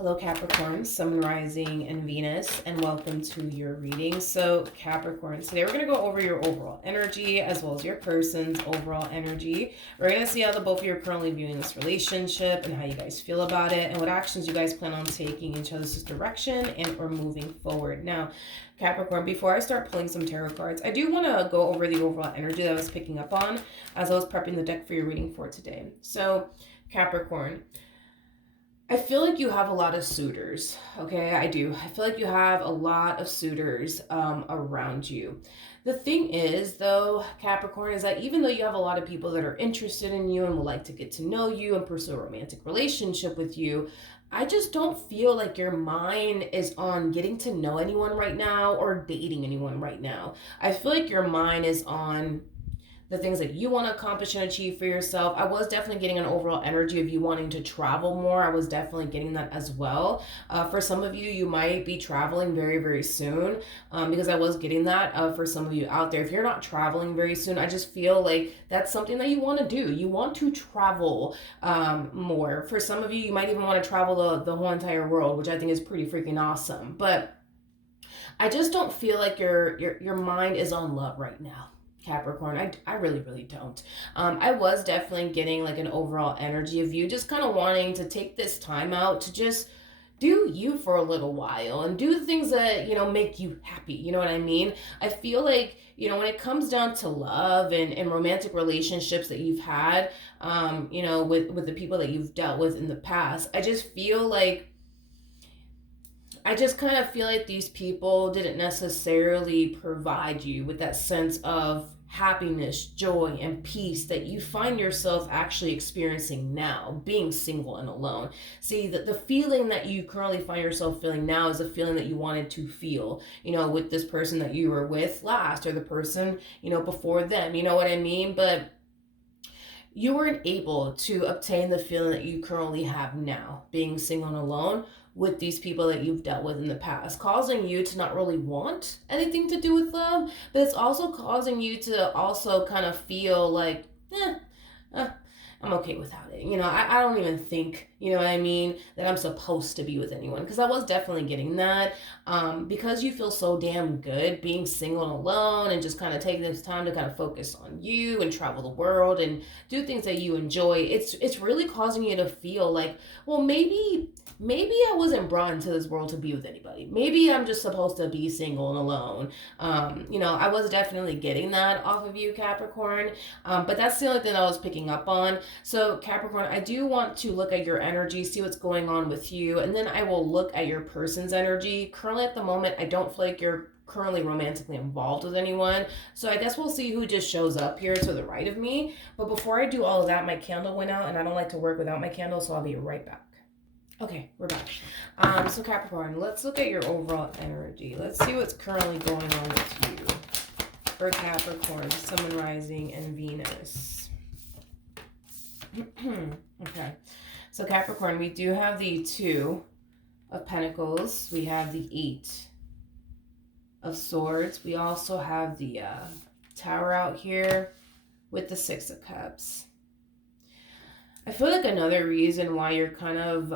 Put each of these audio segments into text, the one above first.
Hello, Capricorn, Sun, Rising, and Venus, and welcome to your reading. So, Capricorn, today we're going to go over your overall energy as well as your person's overall energy. We're going to see how the both of you are currently viewing this relationship and how you guys feel about it and what actions you guys plan on taking in each other's direction and or moving forward. Now, Capricorn, before I start pulling some tarot cards, I do want to go over the overall energy that I was picking up on as I was prepping the deck for your reading for today. So, Capricorn, I feel like you have a lot of suitors, okay? I do. I feel like you have a lot of suitors around you. The thing is, though, Capricorn, is that even though you have a lot of people that are interested in you and would like to get to know you and pursue a romantic relationship with you, I just don't feel like your mind is on getting to know anyone right now or dating anyone right now. I feel like your mind is on the things that you want to accomplish and achieve for yourself. I was definitely getting an overall energy of you wanting to travel more. I was definitely getting that as well. For some of you, you might be traveling very, very soon because I was getting that for some of you out there. If you're not traveling very soon, I just feel like that's something that you want to do. You want to travel more. For some of you, you might even want to travel the whole entire world, which I think is pretty freaking awesome. But I just don't feel like your mind is on love right now, Capricorn. I really, really don't. I was definitely getting like an overall energy of you just kind of wanting to take this time out to just do you for a little while and do things that, make you happy. You know what I mean? I feel like, when it comes down to love and romantic relationships that you've had, with the people that you've dealt with in the past, I just kind of feel like these people didn't necessarily provide you with that sense of happiness, joy, and peace that you find yourself actually experiencing now, being single and alone. See, the feeling that you currently find yourself feeling now is a feeling that you wanted to feel, with this person that you were with last or the person, before them. You know what I mean? But you weren't able to obtain the feeling that you currently have now, being single and alone, with these people that you've dealt with in the past, causing you to not really want anything to do with love, but it's also causing you to also kind of feel like, eh, I'm okay without it. I don't even think, what I mean, that I'm supposed to be with anyone. Because I was definitely getting that. Because you feel so damn good being single and alone and just kind of taking this time to kind of focus on you and travel the world and do things that you enjoy. It's really causing you to feel like, well, maybe I wasn't brought into this world to be with anybody. Maybe I'm just supposed to be single and alone. I was definitely getting that off of you, Capricorn. But that's the only thing I was picking up on. So, Capricorn, I do want to look at your energy, see what's going on with you, and then I will look at your person's energy. Currently, at the moment, I don't feel like you're currently romantically involved with anyone. So I guess we'll see who just shows up here to the right of me. But before I do all of that, my candle went out, and I don't like to work without my candle, so I'll be right back. Okay, we're back. So Capricorn, let's look at your overall energy. Let's see what's currently going on with you for Capricorn, Sun, Rising, and Venus. Okay, so Capricorn, we do have the Two of Pentacles. We have the Eight of Swords. We also have the Tower out here with the Six of Cups. I feel like another reason why you're kind of,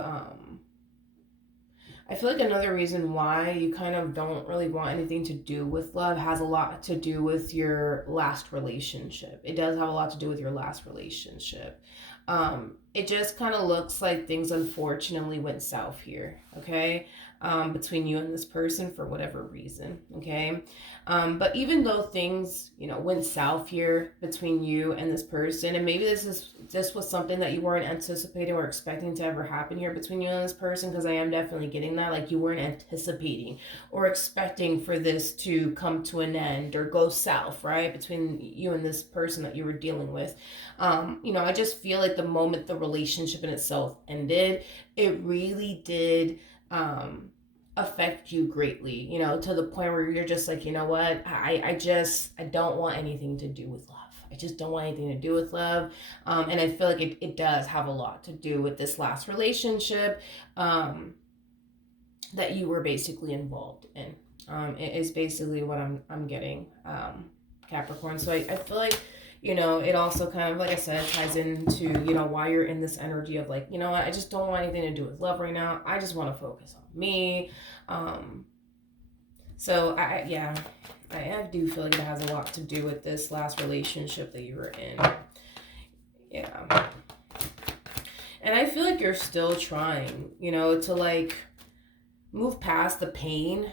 don't really want anything to do with love has a lot to do with your last relationship. It does have a lot to do with your last relationship. It just kind of looks like things unfortunately went south here, okay? Between you and this person for whatever reason, okay? But even though things, went south here between you and this person, and maybe this was something that you weren't anticipating or expecting to ever happen here between you and this person, because I am definitely getting that, like you weren't anticipating or expecting for this to come to an end or go south, right? Between you and this person that you were dealing with. I just feel like the moment the relationship in itself ended, it really did affect you greatly, to the point where you're just like, you know what, I don't want anything to do with love. I just don't want anything to do with love. And I feel like it does have a lot to do with this last relationship that you were basically involved in. It is basically what I'm getting, Capricorn. So I feel like, you know, it also kind of, like I said, ties into, you know, why you're in this energy of like, you know what, I just don't want anything to do with love right now. I just want to focus on me. So yeah, I do feel like it has a lot to do with this last relationship that you were in. Yeah. And I feel like you're still trying, you know, to like move past the pain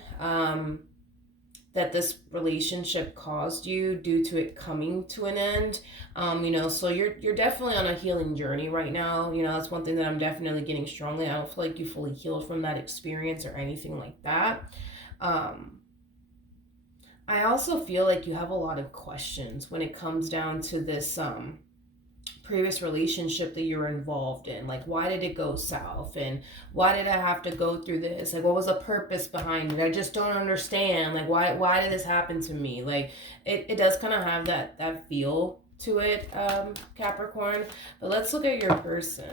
that this relationship caused you due to it coming to an end. You know, so you're definitely on a healing journey right now. You know, that's one thing that I'm definitely getting strongly. I don't feel like you fully healed from that experience or anything like that. I also feel like you have a lot of questions when it comes down to this previous relationship that you're involved in. Like, why did it go south, and why did I have to go through this? Like, what was the purpose behind it? I just don't understand. Like, why did this happen to me? Like, it does kind of have that feel to it, Capricorn. But let's look at your person.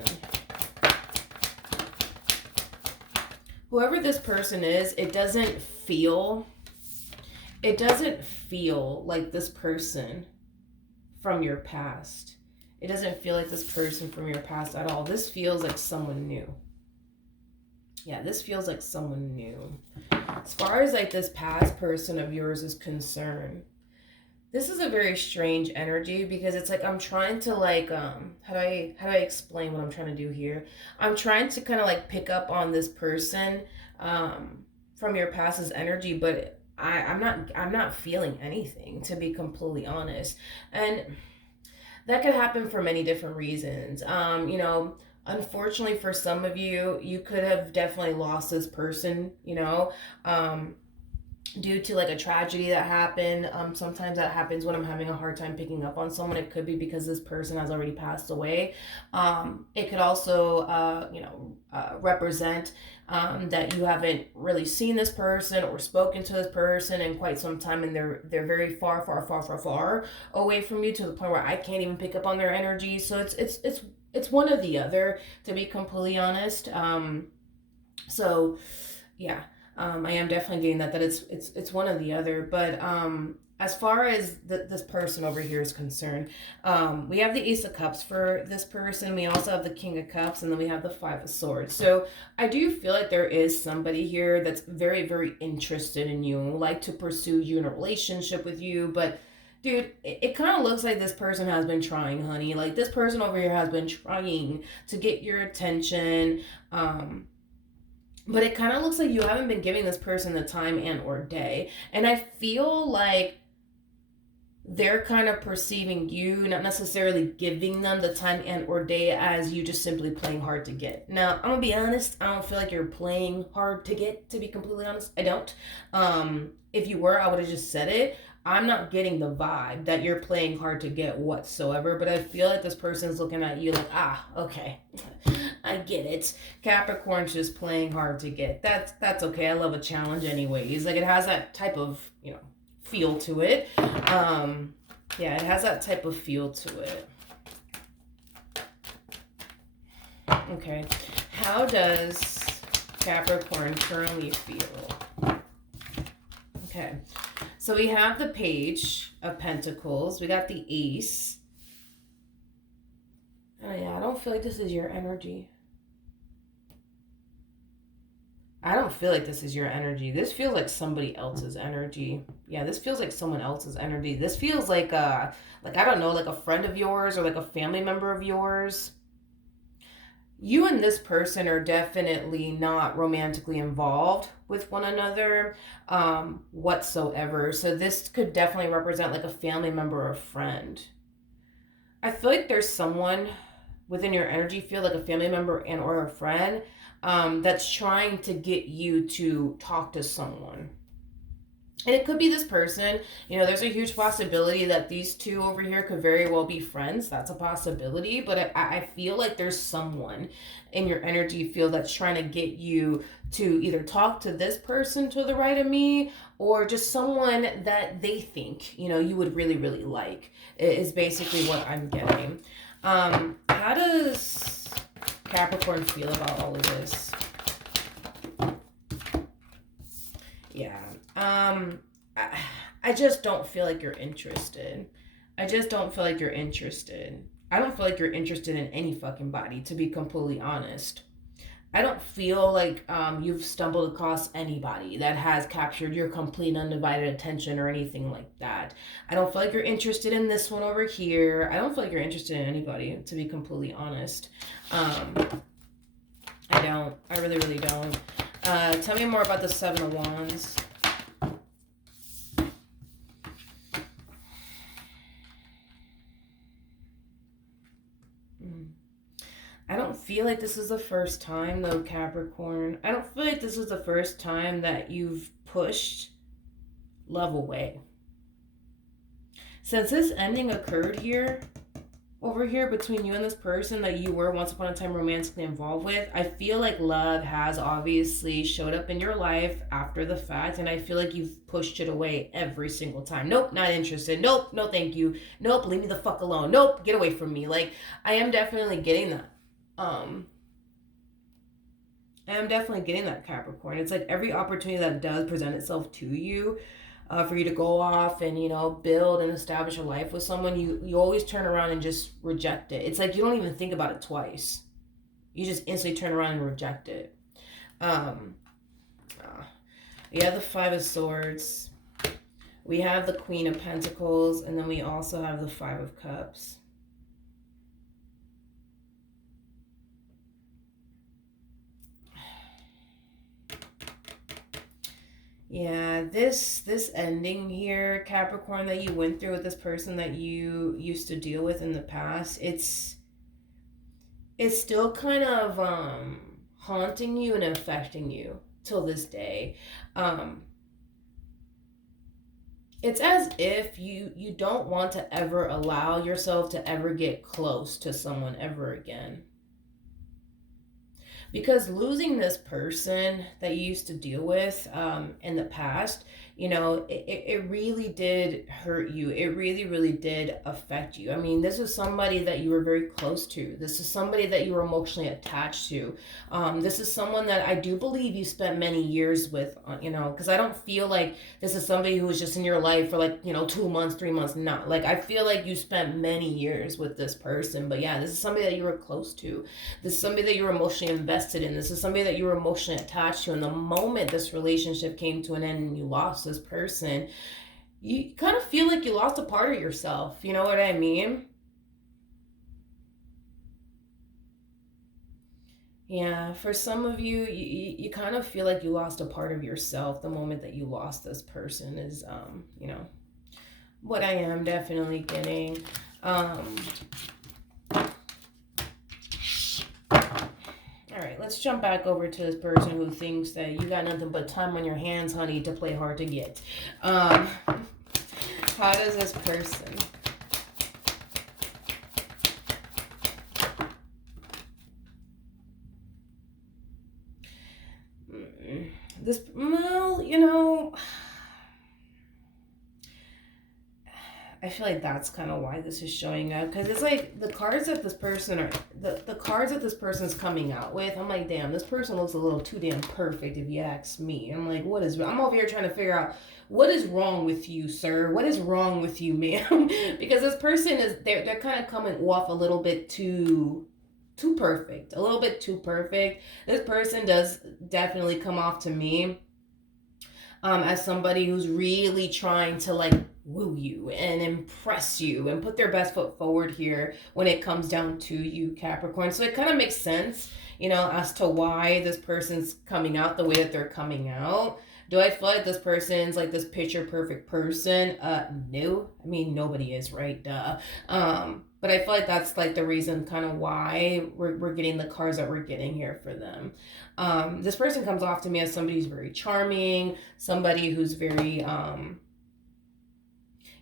Whoever this person is, it doesn't feel like this person from your past. It doesn't feel like this person from your past at all. This feels like someone new. Yeah, this feels like someone new. As far as like this past person of yours is concerned, this is a very strange energy, because it's like I'm trying to like how do I explain what I'm trying to do here? I'm trying to kind of like pick up on this person from your past's energy, but I'm not feeling anything, to be completely honest. And that could happen for many different reasons. You know, unfortunately for some of you, you could have definitely lost this person, you know, due to like a tragedy that happened. Sometimes that happens when I'm having a hard time picking up on someone. It could be because this person has already passed away. It could also, represent that you haven't really seen this person or spoken to this person in quite some time, and they're very far away from you, to the point where I can't even pick up on their energy. So it's one or the other, to be completely honest. So yeah. I am definitely getting that it's one or the other. But as far as this person over here is concerned, we have the Ace of Cups for this person. We also have the King of Cups, and then we have the Five of Swords. So I do feel like there is somebody here that's very, very interested in you and would like to pursue you in a relationship with you. But dude, it kind of looks like this person has been trying, honey. Like, this person over here has been trying to get your attention. But it kind of looks like you haven't been giving this person the time and or day. And I feel like they're kind of perceiving you, not necessarily giving them the time and or day, as you just simply playing hard to get. Now, I'm gonna be honest, I don't feel like you're playing hard to get, to be completely honest. I don't. If you were, I would have just said it. I'm not getting the vibe that you're playing hard to get whatsoever, but I feel like this person's looking at you like, okay, I get it. Capricorn's just playing hard to get. That's okay. I love a challenge anyways. Like, it has that type of, feel to it. Yeah, it has that type of feel to it. Okay. How does Capricorn currently feel? Okay. So we have the Page of Pentacles. We got the Ace. Oh yeah, I don't feel like this is your energy. I don't feel like this is your energy. This feels like somebody else's energy. Yeah, this feels like someone else's energy. This feels like I don't know, like a friend of yours or like a family member of yours. You and this person are definitely not romantically involved with one another whatsoever. So this could definitely represent like a family member or a friend. I feel like there's someone within your energy field, like a family member and or a friend, that's trying to get you to talk to someone. And it could be this person. There's a huge possibility that these two over here could very well be friends. That's a possibility. But I feel like there's someone in your energy field that's trying to get you to either talk to this person to the right of me, or just someone that they think, you would really, really like, is basically what I'm getting. How does Capricorn feel about all of this? Yeah. I just don't feel like you're interested. I just don't feel like you're interested. I don't feel like you're interested in any fucking body, to be completely honest. I don't feel like you've stumbled across anybody that has captured your complete undivided attention or anything like that. I don't feel like you're interested in this one over here. I don't feel like you're interested in anybody, to be completely honest. I don't. I really, really don't. Tell me more about the Seven of Wands. I don't feel like this is the first time, though, Capricorn. I don't feel like this is the first time that you've pushed love away. Since this ending occurred here, over here, between you and this person that you were once upon a time romantically involved with, I feel like love has obviously showed up in your life after the fact, and I feel like you've pushed it away every single time. Nope, not interested. Nope, no thank you. Nope, leave me the fuck alone. Nope, get away from me. Like, I am definitely getting that. I am definitely getting that, Capricorn. It's like every opportunity that does present itself to you, for you to go off and, you know, build and establish a life with someone, you always turn around and just reject it. It's like you don't even think about it twice. You just instantly turn around and reject it. We have the Five of Swords. We have the Queen of Pentacles, and then we also have the Five of Cups. Yeah, this ending here, Capricorn, that you went through with this person that you used to deal with in the past, it's still kind of haunting you and affecting you till this day. Um it's as if you don't want to ever allow yourself to ever get close to someone ever again. Because losing this person that you used to deal with in the past, you know, it really did hurt you. It really, really did affect you. I mean, this is somebody that you were very close to. This is somebody that you were emotionally attached to. This is someone that I do believe you spent many years with, you know, because I don't feel like this is somebody who was just in your life for like, you know, 2 months, 3 months. Not like, I feel like you spent many years with this person. But yeah, this is somebody that you were close to. This is somebody that you were emotionally invested in. This is somebody that you were emotionally attached to. And the moment this relationship came to an end and you lost this person, you kind of feel like you lost a part of yourself. You know what I mean? Yeah, for some of you, you kind of feel like you lost a part of yourself the moment that you lost this person, is, you know, what I am definitely getting. All right, let's jump back over to this person who thinks that you got nothing but time on your hands, honey, to play hard to get. How does this person... well, you know, I feel like that's kind of why this is showing up, because it's like the cards that this person are the cards that this person's coming out with. I'm like, damn, this person looks a little too damn perfect, if you ask me. I'm like, what is? I'm over here trying to figure out what is wrong with you, sir. What is wrong with you, ma'am? Because this person is they're kind of coming off a little bit too perfect, a little bit too perfect. This person does definitely come off to me as somebody who's really trying to like woo you and impress you and put their best foot forward here when it comes down to you, Capricorn. So it kind of makes sense, you know, as to why this person's coming out the way that they're coming out. Do I feel like this person's like this picture perfect person? No. I mean, nobody is, right? Duh. But I feel like that's like the reason kind of why we're getting the cards that we're getting here for them. This person comes off to me as somebody who's very charming, somebody who's very,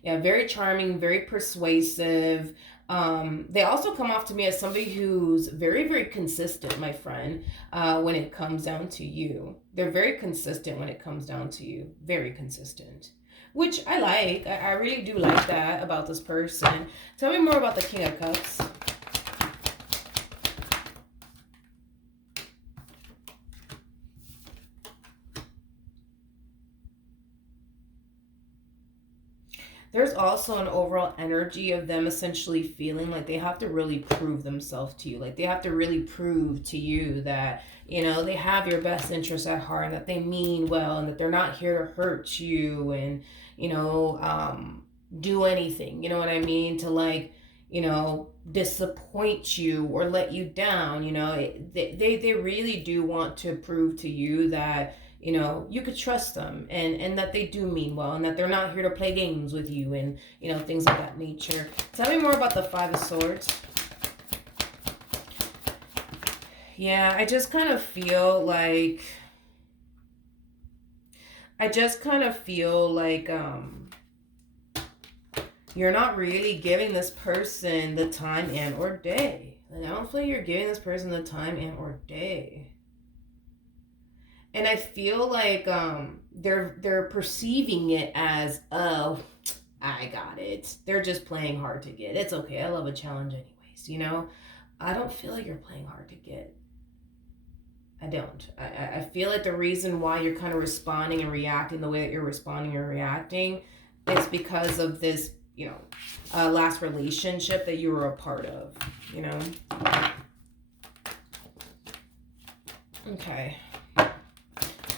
very charming, very persuasive. They also come off to me as somebody who's very, very consistent, my friend, when it comes down to you. They're very consistent when it comes down to you. Very consistent. Which I like. I really do like that about this person. Tell me more about the King of Cups. There's also an overall energy of them essentially feeling like they have to really prove themselves to you. Like they have to really prove to you that, they have your best interests at heart and that they mean well and that they're not here to hurt you and, do anything, you know what I mean? To like, disappoint you or let you down. They really do want to prove to you that, you could trust them and that they do mean well and that they're not here to play games with you and, things of that nature. Tell me more about the Five of Swords. Yeah, I just kind of feel like you're not really giving this person the time and or day. Like, I don't feel like you're giving this person the time and or day. And I feel like they're perceiving it as, oh, I got it. They're just playing hard to get. It's okay. I love a challenge anyways, I don't feel like you're playing hard to get. I don't. I feel like the reason why you're kind of responding and reacting the way that you're responding and reacting is because of this, last relationship that you were a part of, Okay.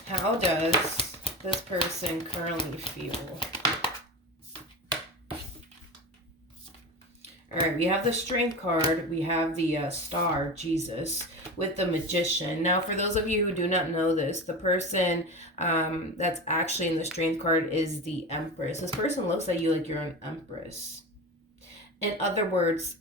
How does this person currently feel? All right, we have the Strength card. We have the Star, Jesus, with the Magician. Now, for those of you who do not know this, the person that's actually in the Strength card is the Empress. This person looks at you like you're an Empress. In other words,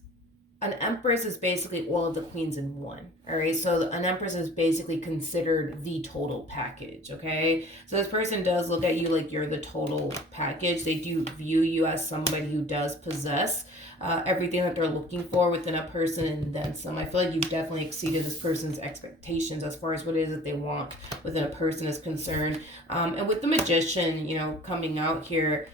an Empress is basically all of the queens in one. All right, so an Empress is basically considered the total package. Okay, so this person does look at you like you're the total package. They do view you as somebody who does possess everything that they're looking for within a person and then some. I feel like you've definitely exceeded this person's expectations as far as what it is that they want within a person is concerned. And with the Magician, coming out here,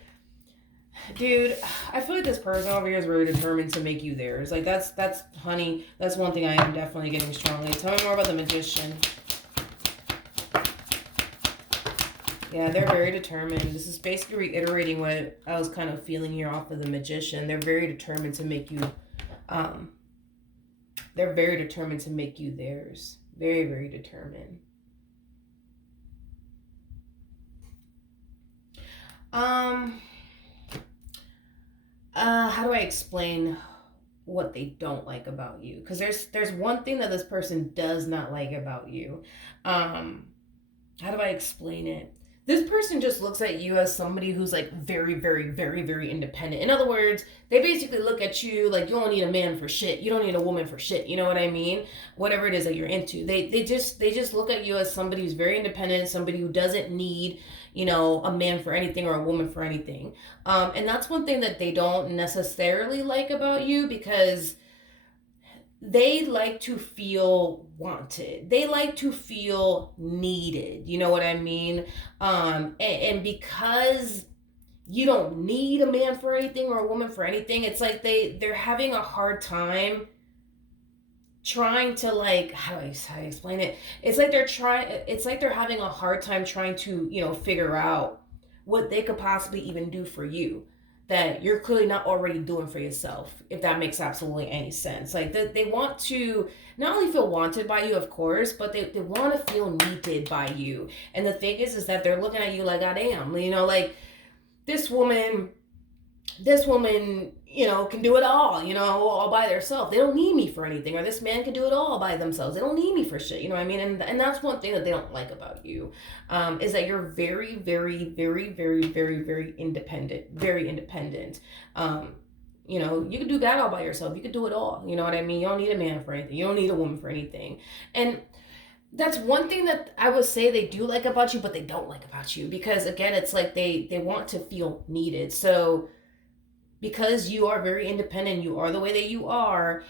dude, I feel like this person over here is really determined to make you theirs. Like that's honey, that's one thing I am definitely getting strongly. Tell me more about the Magician. Yeah, they're very determined. This is basically reiterating what I was kind of feeling here off of the Magician. They're very determined to make you theirs. Very, very determined. How do I explain what they don't like about you? Because there's one thing that this person does not like about you. How do I explain it? This person just looks at you as somebody who's like very, very, very, very independent. In other words, they basically look at you like you don't need a man for shit. You don't need a woman for shit. You know what I mean? Whatever it is that you're into. They just look at you as somebody who's very independent, somebody who doesn't need, a man for anything or a woman for anything. And that's one thing that they don't necessarily like about you because they like to feel wanted. They like to feel needed. You know what I mean? And because you don't need a man for anything or a woman for anything, it's like they're having a hard time trying to like, how do I explain it? It's like they're having a hard time trying to, figure out what they could possibly even do for you that you're clearly not already doing for yourself, if that makes absolutely any sense. Like they want to not only feel wanted by you, of course, but they want to feel needed by you. And the thing is that they're looking at you like, God damn, like this woman, can do it all by themselves. They don't need me for anything. Or this man can do it all by themselves. They don't need me for shit. You know what I mean? And that's one thing that they don't like about you, is that you're very, very, very, very, very, very independent. Very independent. You can do that all by yourself. You can do it all. You know what I mean? You don't need a man for anything. You don't need a woman for anything. And that's one thing that I would say they do like about you, but they don't like about you. Because again, it's like they want to feel needed. So because you are very independent, you are the way that you are,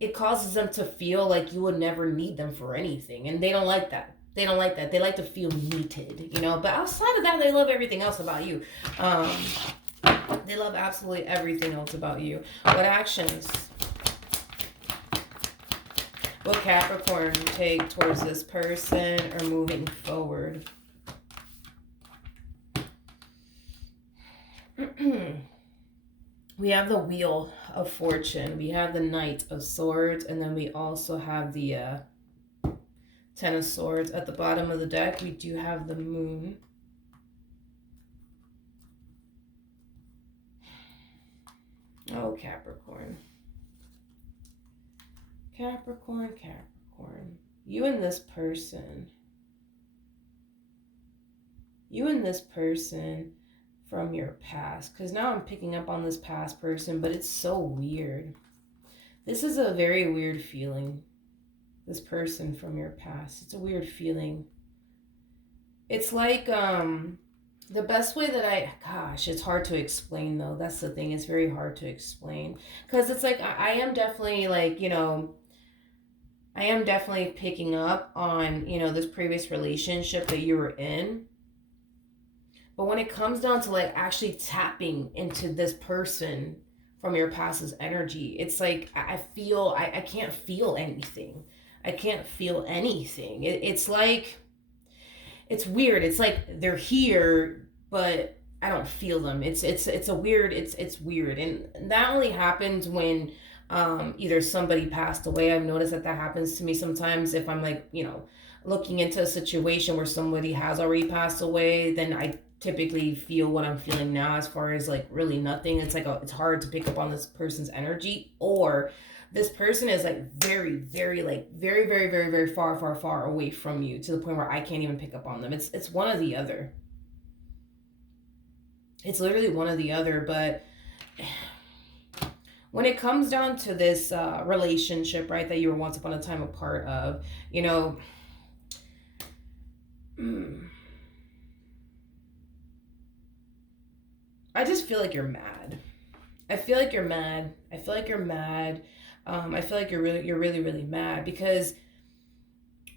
it causes them to feel like you would never need them for anything. And they don't like that. They don't like that. They like to feel needed, But outside of that, they love everything else about you. They love absolutely everything else about you. What actions will Capricorn take towards this person or moving forward? We have the Wheel of Fortune, we have the Knight of Swords, and then we also have the Ten of Swords. At the bottom of the deck, we do have the Moon. Oh, Capricorn. Capricorn, Capricorn. You and this person. You and this person from your past. Because now I'm picking up on this past person, but it's so weird. This is a very weird feeling. This person from your past. It's a weird feeling. It's like, the best way that gosh, it's hard to explain though. That's the thing. It's very hard to explain. Because it's like, I am definitely like, I am definitely picking up on, this previous relationship that you were in. But when it comes down to like actually tapping into this person from your past's energy, it's like I feel I can't feel anything. I can't feel anything. It's like it's weird. It's like they're here, but I don't feel them. It's a weird. It's weird, and that only happens when either somebody passed away. I've noticed that happens to me sometimes if I'm like looking into a situation where somebody has already passed away. Then I typically feel what I'm feeling now, as far as like really nothing. It's like it's hard to pick up on this person's energy, or this person is like very, very, like very, very, very, very far, far, far away from you, to the point where I can't even pick up on them. It's one or the other. It's literally one or the other. But when it comes down to this relationship, right, that you were once upon a time a part of, I just feel like you're mad. I feel like you're mad. I feel like you're mad. I feel like you're really, really mad, because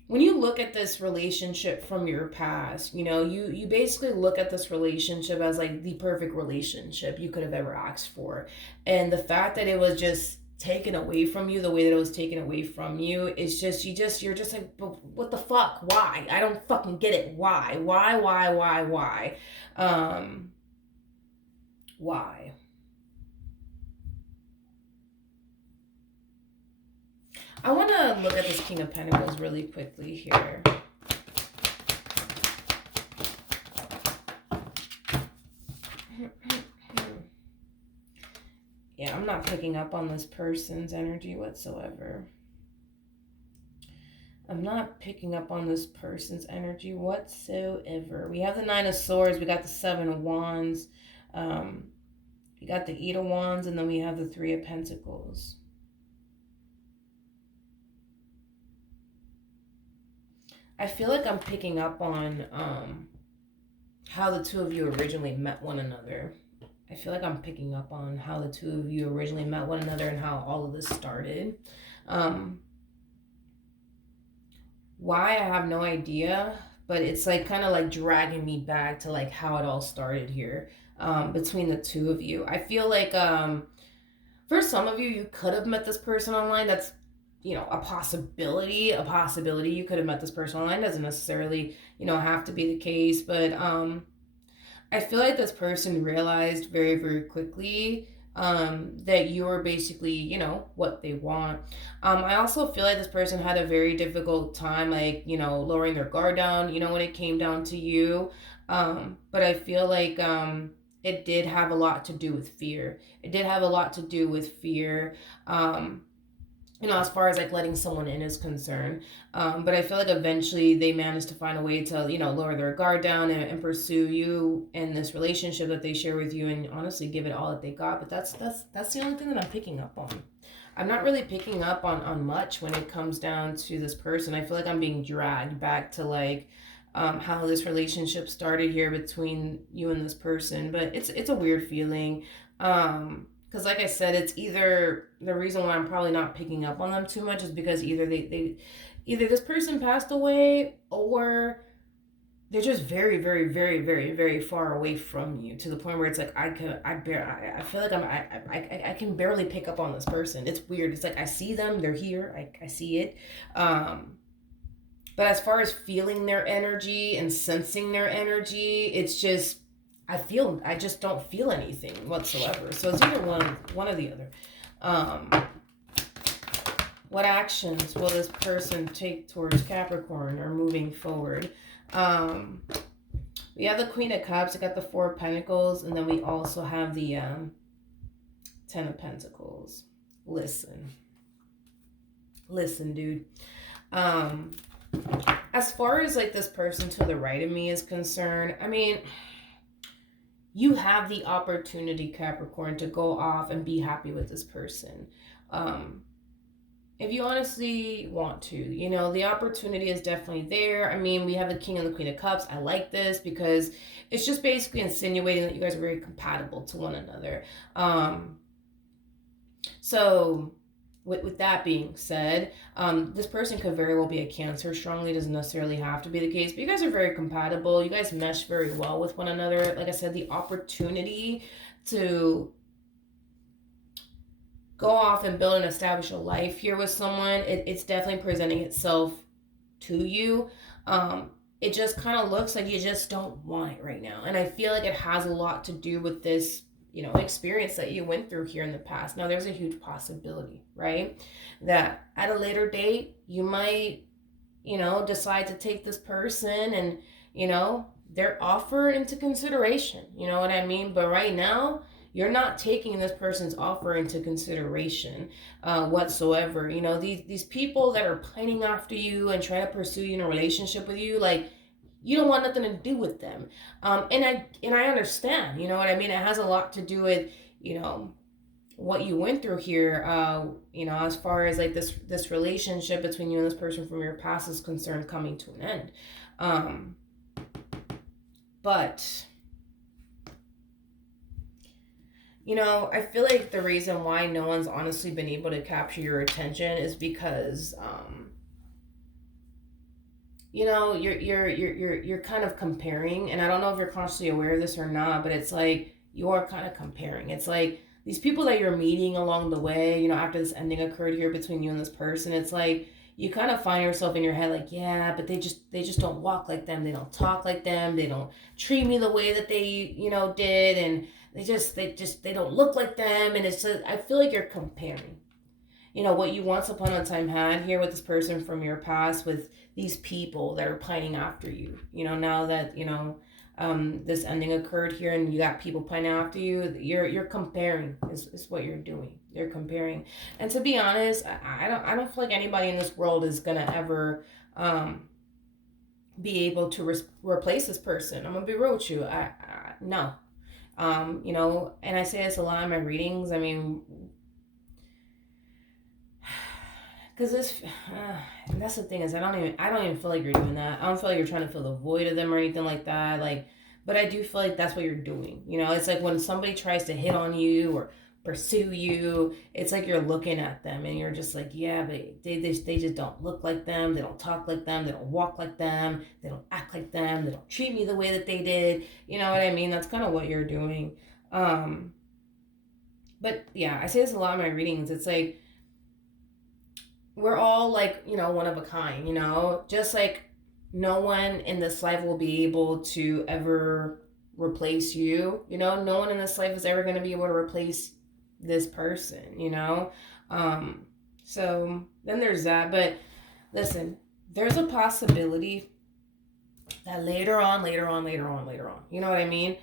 when you look at this relationship from your past, you basically look at this relationship as like the perfect relationship you could have ever asked for. And the fact that it was just taken away from you the way that it was taken away from you, it's just you're just like, but what the fuck? Why? I don't fucking get it. Why? Why? Why? I want to look at this King of Pentacles really quickly here. Yeah, I'm not picking up on this person's energy whatsoever. I'm not picking up on this person's energy whatsoever. We have the Nine of Swords. We got the Seven of Wands. We got the Eight of Wands. And then we have the Three of Pentacles. I feel like I'm picking up on how the two of you originally met one another. I feel like I'm picking up on how the two of you originally met one another and how all of this started. Why, I have no idea, but it's like kind of like dragging me back to like how it all started here between the two of you. I feel like for some of you, you could have met this person online. That's a possibility. You could have met this person online. Doesn't necessarily have to be the case, but I feel like this person realized very, very quickly that you're basically what they want. I also feel like this person had a very difficult time, like lowering their guard down when it came down to you. But I feel like it did have a lot to do with fear. As far as like letting someone in is concerned. But I feel like eventually they managed to find a way to, lower their guard down and pursue you in this relationship that they share with you, and honestly give it all that they got. But that's the only thing that I'm picking up on. I'm not really picking up on much when it comes down to this person. I feel like I'm being dragged back to like how this relationship started here between you and this person. But it's a weird feeling. Because like I said, it's either the reason why I'm probably not picking up on them too much is because either either this person passed away, or they're just very, very, very, very, very far away from you, to the point where it's like I feel like I can barely pick up on this person. It's weird. It's like I see them, they're here, I see it. But as far as feeling their energy and sensing their energy, it's just I just don't feel anything whatsoever. So it's either one or the other. Um, what actions will this person take towards Capricorn or moving forward? We have the Queen of Cups. We got the Four of Pentacles, and then we also have the Ten of Pentacles. Listen, dude. As far as like this person to the right of me is concerned, I mean, you have the opportunity, Capricorn, to go off and be happy with this person. If you honestly want to, the opportunity is definitely there. I mean, we have the King and the Queen of Cups. I like this because it's just basically insinuating that you guys are very compatible to one another. So with that being said, this person could very well be a Cancer strongly. It doesn't necessarily have to be the case, but you guys are very compatible. You guys mesh very well with one another. Like I said, the opportunity to go off and build and establish a life here with someone, it's definitely presenting itself to you. It just kind of looks like you just don't want it right now. And I feel like it has a lot to do with this, experience that you went through here in the past. Now, there's a huge possibility, right? That at a later date, you might, decide to take this person and, their offer into consideration. You know what I mean? But right now, you're not taking this person's offer into consideration whatsoever. These people that are pining after you and trying to pursue you in a relationship with you, like, you don't want nothing to do with them. And I understand, you know what I mean? It has a lot to do with, what you went through here, as far as like this relationship between you and this person from your past is concerned coming to an end. But I feel like the reason why no one's honestly been able to capture your attention is because, you're kind of comparing, and I don't know if you're consciously aware of this or not, but it's like you are kind of comparing. It's like these people that you're meeting along the way, after this ending occurred here between you and this person, it's like you kind of find yourself in your head like, yeah, but they just don't walk like them, they don't talk like them, they don't treat me the way that they did, and they don't look like them. And it's just, I feel like you're comparing what you once upon a time had here with this person from your past with these people that are pining after you. Now that this ending occurred here and you got people pining after you, you're comparing is what you're doing. You're comparing. And to be honest, I don't feel like anybody in this world is gonna ever be able to replace this person. I'm gonna be real with you. No. And I say this a lot in my readings. I mean, because that's the thing is I don't even feel like you're doing that. I don't feel like you're trying to fill the void of them or anything like that. Like, but I do feel like that's what you're doing. It's like when somebody tries to hit on you or pursue you, it's like you're looking at them and you're just like, yeah, but they just don't look like them. They don't talk like them. They don't walk like them. They don't act like them. They don't treat me the way that they did. You know what I mean? That's kind of what you're doing. But yeah, I say this a lot in my readings. It's like, we're all like, one of a kind, just like no one in this life will be able to ever replace you. No one in this life is ever going to be able to replace this person, so then there's that. But listen, there's a possibility that later on, you know what I mean?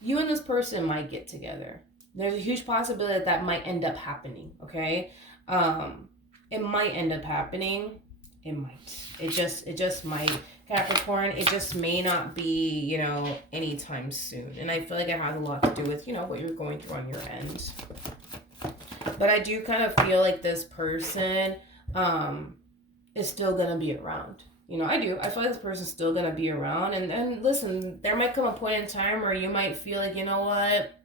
You and this person might get together. There's a huge possibility that might end up happening. Okay. It might end up happening. It might. It just might. Capricorn, it just may not be, anytime soon. And I feel like it has a lot to do with, what you're going through on your end. But I do kind of feel like this person is still going to be around. I do. I feel like this person's still going to be around. And listen, there might come a point in time where you might feel like, you know what?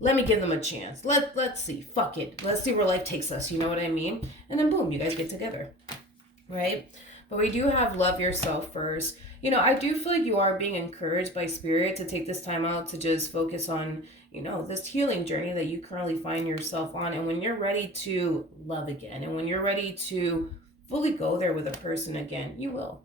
Let me give them a chance. Let's see. Fuck it. Let's see where life takes us. You know what I mean? And then boom, you guys get together. Right? But we do have love yourself first. I do feel like you are being encouraged by spirit to take this time out to just focus on, this healing journey that you currently find yourself on. And when you're ready to love again, and when you're ready to fully go there with a person again, you will.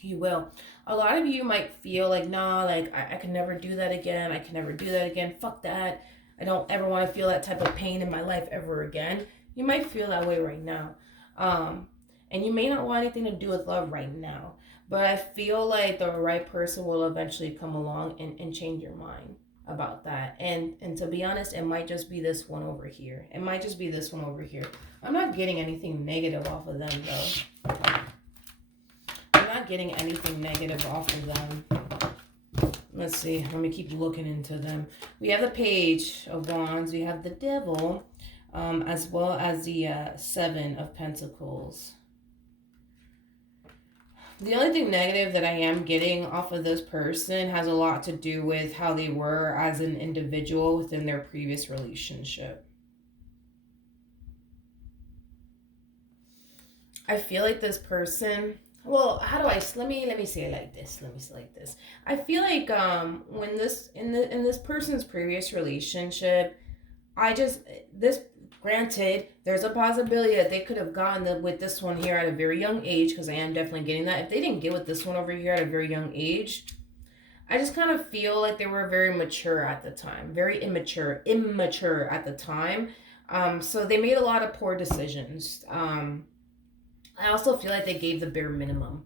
You will. A lot of you might feel like, nah, like I can never do that again. I can never do that again. Fuck that. I don't ever want to feel that type of pain in my life ever again. You might feel that way right now. Um, and you may not want anything to do with love right now. But I feel like the right person will eventually come along and change your mind about that. And to be honest, it might just be this one over here. It might just be this one over here. I'm not getting anything negative off of them though. I'm not getting anything negative off of them. Let's see. Let me keep looking into them. We have the Page of Wands. We have the Devil, as well as the Seven of Pentacles. The only thing negative that I am getting off of this person has a lot to do with how they were as an individual within their previous relationship. I feel like this person, well, how do I let me say it like this. Let me say it like this. I feel like when this in this person's previous relationship, granted, there's a possibility that they could have gotten with this one here at a very young age, because I am definitely getting that. If they didn't get with this one over here at a very young age, I just kind of feel like they were very mature at the time, very immature at the time. So they made a lot of poor decisions. I also feel like they gave the bare minimum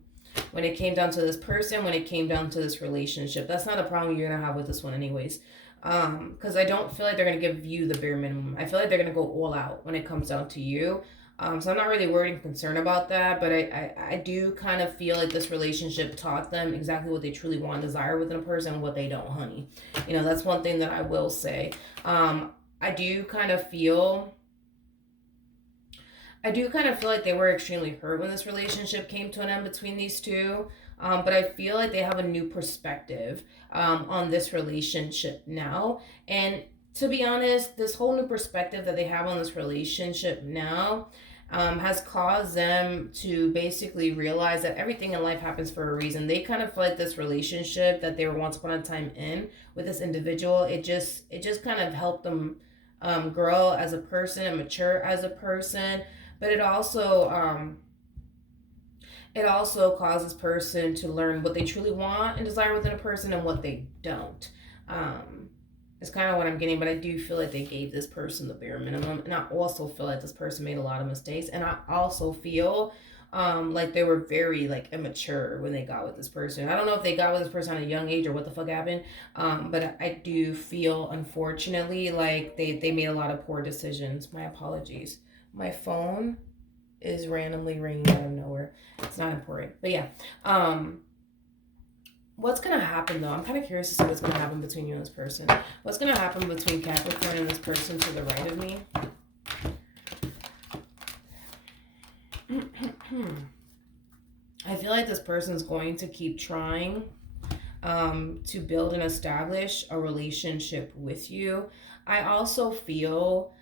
when it came down to this person, when it came down to this relationship. That's not a problem you're gonna have with this one anyways. Because I don't feel like they're gonna give you the bare minimum. I feel like they're gonna go all out when it comes down to you. So I'm not really worried and concerned about that, but I do kind of feel like this relationship taught them exactly what they truly want and desire within a person and what they don't, honey. You know, that's one thing that I will say. I do kind of feel like they were extremely hurt when this relationship came to an end between these two. But I feel like they have a new perspective on this relationship now. And to be honest, this whole new perspective that they have on this relationship now has caused them to basically realize that everything in life happens for a reason. They kind of feel like this relationship that they were once upon a time in with this individual, it just kind of helped them grow as a person and mature as a person. But it also causes person to learn what they truly want and desire within a person and what they don't. It's kind of what I'm getting, but I do feel like they gave this person the bare minimum. And I also feel like this person made a lot of mistakes. And I also feel like they were very immature when they got with this person. I don't know if they got with this person at a young age or what the fuck happened. But I do feel, unfortunately, like they made a lot of poor decisions. My apologies. My phone is randomly ringing out of nowhere. It's not important. But yeah. What's going to happen, though? I'm kind of curious to see what's going to happen between you and this person. What's going to happen between Capricorn and this person to the right of me? I feel like this person's going to keep trying to build and establish a relationship with you. I also feel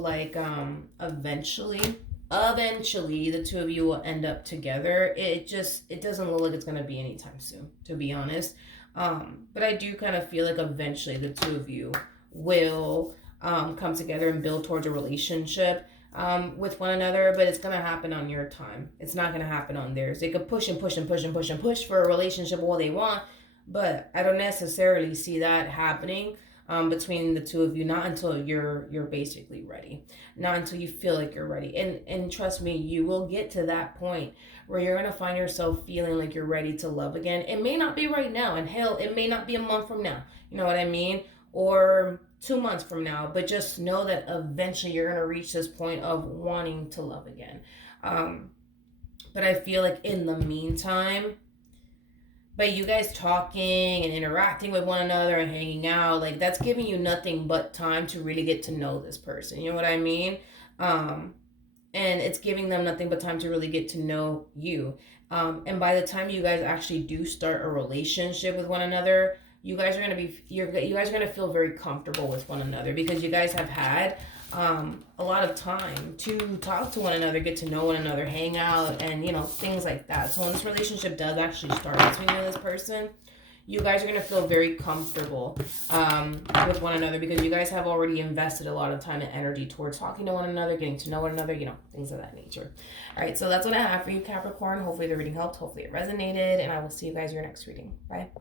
like eventually the two of you will end up together. It doesn't look like it's going to be anytime soon, to be honest. But I do kind of feel like eventually the two of you will come together and build towards a relationship with one another, but it's going to happen on your time. It's not going to happen on theirs. They could push and push and push and push and push for a relationship all they want, but I don't necessarily see that happening between the two of you, not until you're basically ready, not until you feel like you're ready. And trust me, you will get to that point where you're going to find yourself feeling like you're ready to love again. It may not be right now, and hell, it may not be a month from now, you know what I mean, or 2 months from now, but just know that eventually you're going to reach this point of wanting to love again. But I feel like in the meantime, but you guys talking and interacting with one another and hanging out, like, that's giving you nothing but time to really get to know this person. You know what I mean? And it's giving them nothing but time to really get to know you. And by the time you guys actually do start a relationship with one another, you guys are gonna feel very comfortable with one another, because you guys have had a lot of time to talk to one another, get to know one another, hang out, and things like that. So when this relationship does actually start between you and this person, you guys are going to feel very comfortable with one another, because you guys have already invested a lot of time and energy towards talking to one another, getting to know one another, you know, things of that nature. All right, so that's what I have for you, Capricorn. Hopefully the reading helped. Hopefully it resonated, and I will see you guys in your next reading. Bye.